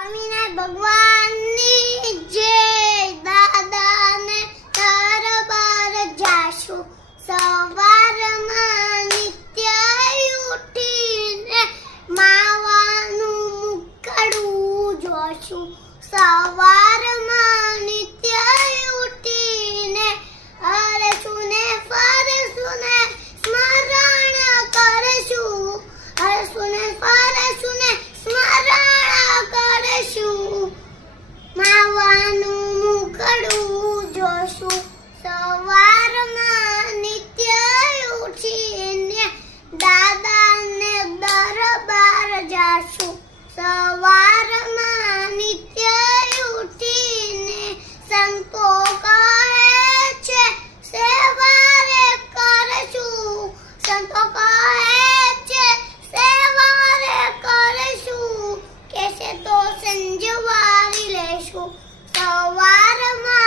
સ્વામિનારાયણ ભગવાનની જય. દાદાને દરબાર જાશું સવારમાં નિત્ય ઉઠીને માવાનું મુકડું જોશું. સવારમાં નિત્ય ઉઠીને હરશું ને ફરશું ને સ્મરણ કરશું. હરશું ને ફરશું ને સ્મરણ કરશું. માવાનું મુકડું જોશું. સવારમાં નિત્ય ઉઠીને દાદાને દરબાર જાશું. સવારમાં નિત્ય ઉઠીને સંતો કહે છે સેવારે કરશું. સંતો કહે છે સેવારે કરશું. કેસે તો સંજવારી લેશું. સવારમાં